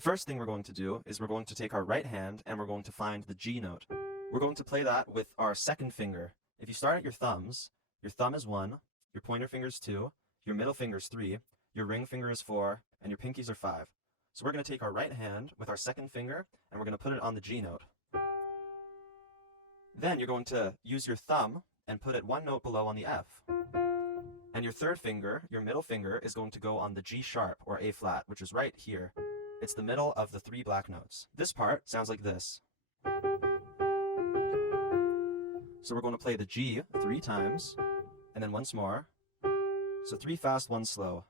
The first thing we're going to do is we're going to take our right hand and we're going to find the G note. We're going to play that with our second finger. If you start at your thumbs, your thumb is 1, your pointer finger is 2, your middle finger is 3, your ring finger is 4, and your pinkies are 5. So we're going to take our right hand with our second finger and we're going to put it on the G note. Then you're going to use your thumb and put it one note below on the F. And your third finger, your middle finger, is going to go on the G sharp or A flat, which is right here. It's the middle of the 3 black notes. This part sounds like this. So we're going to play the G 3 times, and then once more. So 3 fast, 1 slow.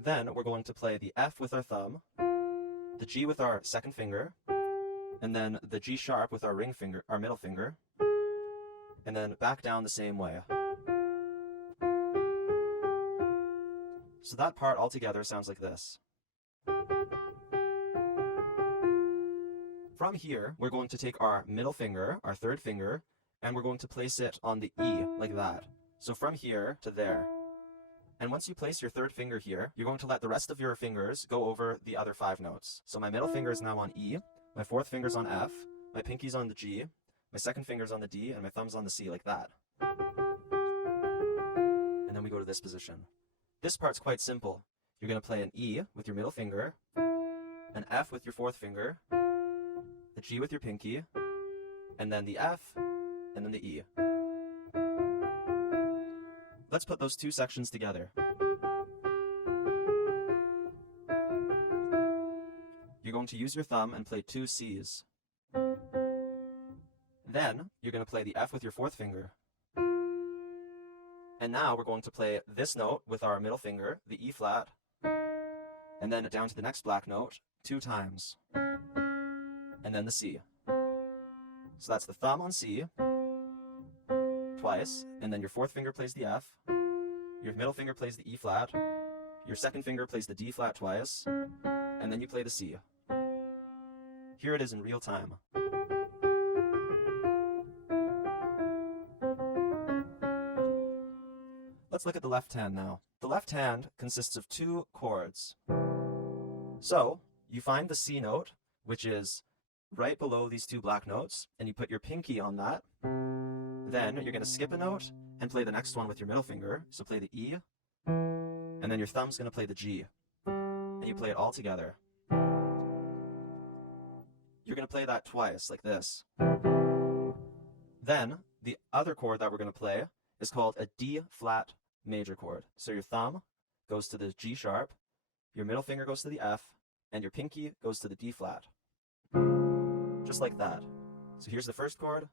Then we're going to play the F with our thumb, the G with our second finger, and then the G sharp with our ring finger, our middle finger, and then back down the same way. So that part altogether sounds like this. From here, we're going to take our middle finger, our third finger, and we're going to place it on the E, like that. So from here to there. And once you place your third finger here, you're going to let the rest of your fingers go over the other 5 notes. So my middle finger is now on E, my fourth finger's on F, my pinky's on the G, my second finger's on the D, and my thumb's on the C, like that. And then we go to this position. This part's quite simple. You're going to play an E with your middle finger, an F with your fourth finger, the G with your pinky, and then the F, and then the E. Let's put those 2 sections together. You're going to use your thumb and play 2 C's. Then, you're going to play the F with your fourth finger. And now we're going to play this note with our middle finger, the E flat, and then down to the next black note 2 times. And then the C. So that's the thumb on C, twice, and then your fourth finger plays the F, your middle finger plays the E flat, your second finger plays the D flat twice, and then you play the C. Here it is in real time. Let's look at the left hand now. The left hand consists of 2 chords. So, you find the C note, which is right below these 2 black notes, and you put your pinky on that. Then you're going to skip a note and play the next one with your middle finger. So play the E, and then your thumb's going to play the G. And you play it all together. You're going to play that twice, like this. Then, the other chord that we're going to play is called a D flat major chord. So your thumb goes to the G sharp, your middle finger goes to the F, and your pinky goes to the D flat. Just like that. So here's the first chord,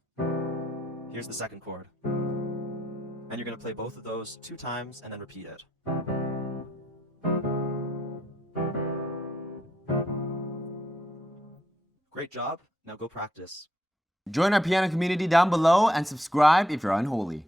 here's the second chord. And you're going to play both of those 2 times and then repeat it. Great job, now go practice. Join our piano community down below and subscribe if you're unholy.